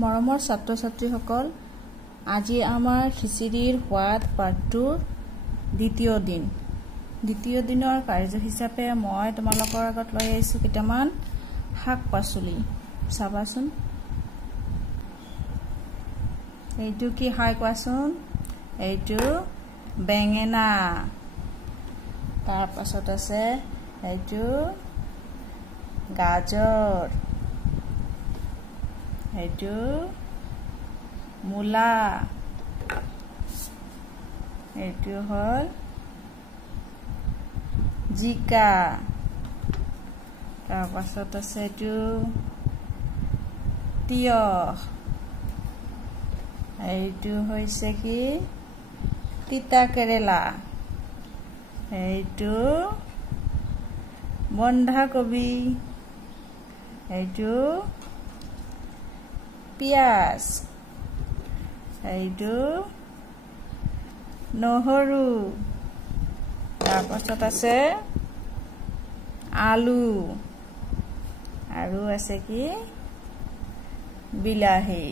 মৰমৰ ছাত্ৰ ছাত্ৰীসকল, আজি আমাৰ খিচিৰিৰ সোৱাদ পাৰ্ট 2 দ্বিতীয় দিন। দ্বিতীয় দিনৰ কাৰ্য হিচাপে মই তোমালোকৰ আগত লৈ আহিছোঁ কেইটামান শাক পাচলি। চাবাচোন, এইটো কি হয় কোৱাচোন? এইটো বেঙেনা। তাৰ পাছত আছে এইটো গাজৰ, এইটো মূলা, এইটো হল জিকা। তাৰ পাছত আছে এইটো তিয়হ, এইটো হৈছে কি তিতা কেৰেলা, এইটো বন্ধাকবি, এইটো পিয়াজ, এইটো নহৰু। তাৰ পাছত আছে আলু আৰু আছে কি বিলাহী।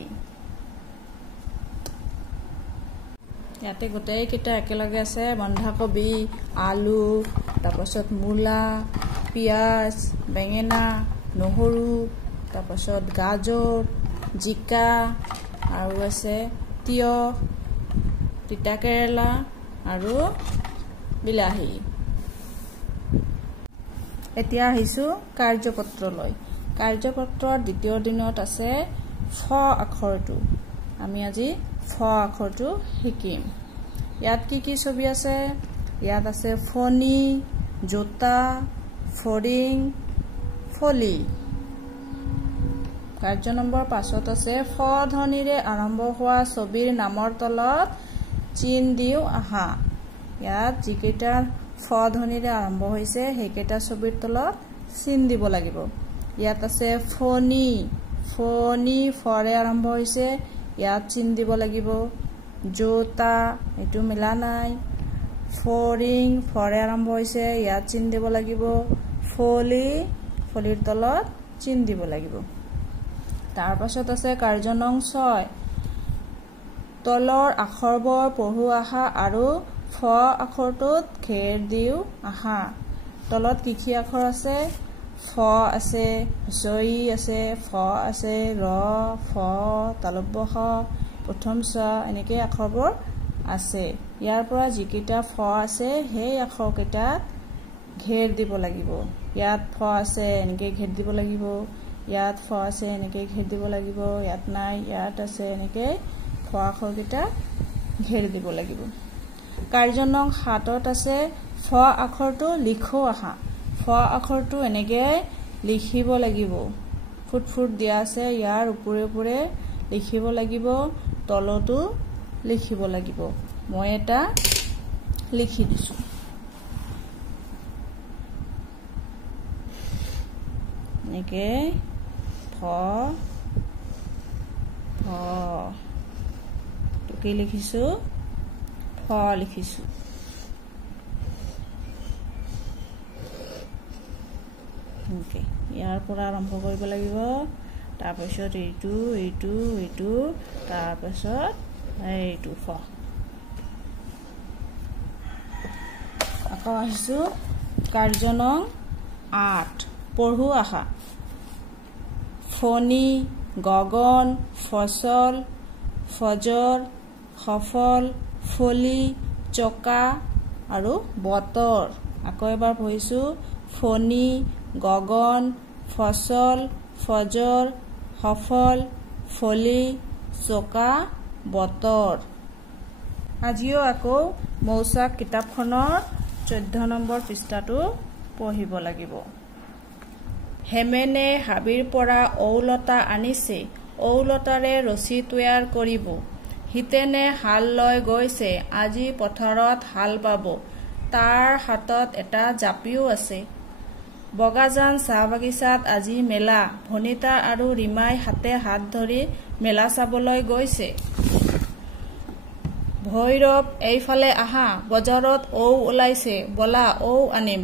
ইয়াতে গোটেইকেইটা একেলগে আছে, বন্ধাকবি, আলু, তাৰপাছত মূলা, পিয়াজ, বেঙেনা, নহৰু, তাৰপাছত গাজৰ, জিকা আৰু আছে তিয়হ, তিতা কেৰেলা আৰু বিলাহী। এতিয়া আহিছোঁ কাৰ্যপত্ৰলৈ। কাৰ্যপত্ৰৰ দ্বিতীয় দিনত আছে ফ আখৰটো। আমি আজি ফ আখৰটো শিকিম। ইয়াত কি কি ছবি আছে? ইয়াত আছে ফণী, জোতা, ফৰিং, ফলি। কাৰ্য নম্বৰ 5ত আছে ফ ধ্বনিৰে আৰম্ভ হোৱা ছবিৰ নামৰ তলত চিন দিও আহা। ইয়াত যিকেইটা ফ ধ্বনিৰে আৰম্ভ হৈছে সেইকেইটা ছবিৰ তলত চিন দিব লাগিব। ইয়াত আছে ফণী, ফণী ফৰে আৰম্ভ হৈছে, ইয়াত চিন দিব লাগিব। জোতা, এইটো মিলা নাই। ফৰিং ফৰে আৰম্ভ হৈছে, ইয়াত চিন দিব লাগিব। ফলি, ফলিৰ তলত চিন দিব লাগিব। তাৰ পাছত আছে কাৰ্য নং 6, তলৰ আখৰবোৰ পঢ়ো আহা আৰু ফ আখৰটোত ঘেৰ দিও আহা। তলত কি কি আখৰ আছে? ফ আছে, ই আছে, ফ আছে, ৰ, ফ, তালব্য শ, প্ৰথম চ, এনেকে আখৰবোৰ আছে। ইয়াৰ পৰা যিকেইটা ফ আছে সেই আখৰকেইটাত ঘেৰ দিব লাগিব। ইয়াত ফ আছে, এনেকে ঘেৰ দিব লাগিব। ইয়াত ফ আছে, এনেকে ঘেৰ দিব লাগিব। ইয়াত নাই, ইয়াত আছে, এনেকে ফ আখৰকেইটা ঘেৰ দিব লাগিব। কাৰ্য নং 7ত আছে ফ আখৰটো লিখো আহা। ফ আখৰটো এনেকে লিখিব লাগিব। ফুট ফুট দিয়া আছে, ইয়াৰ ওপৰে ওপৰে লিখিব লাগিব, তলতো লিখিব লাগিব। মই এটা লিখি দিছো। এনেকে ফ ফ কি লিখিছো? ফ লিখিছো। ইয়াৰ পৰা আৰম্ভ কৰিব লাগিব। তাৰপিছত এইটো এইটো এইটো, তাৰপিছত এইটো ফ। আকৌ আহিছো কাৰ্য নং 8, পঢ়ো আহা। ফণী, গগন, ফচল, ফজৰ, সফল, ফলি, চকা আৰু বতৰ। আকৌ এবাৰ পঢ়িছো। ফণী, গগন, ফচল, ফজৰ, সফল, ফলি, চকা, বতৰ। আজিও আকৌ মৌচাক কিতাপখনৰ 14 নম্বৰ পৃষ্ঠাটো পঢ়িব লাগিব। হেমেনে হাবিৰ পৰা ঔলতা আনিছে, ঔলতাৰে ৰছী তৈয়াৰ কৰিব। হিতেনে হাল লৈ গৈছে, আজি পথাৰত হাল বাব। তাৰ হাতত এটা জাপিও আছে। বগাজান চাহ বাগিচাত আজি মেলা, ভনিতা আৰু ৰীমাই হাতে হাত ধৰি মেলা চাবলৈ গৈছে। ভৈৰৱ এইফালে আহা, বজাৰত ঔ ওলাইছে, বলা ঔ আনিম।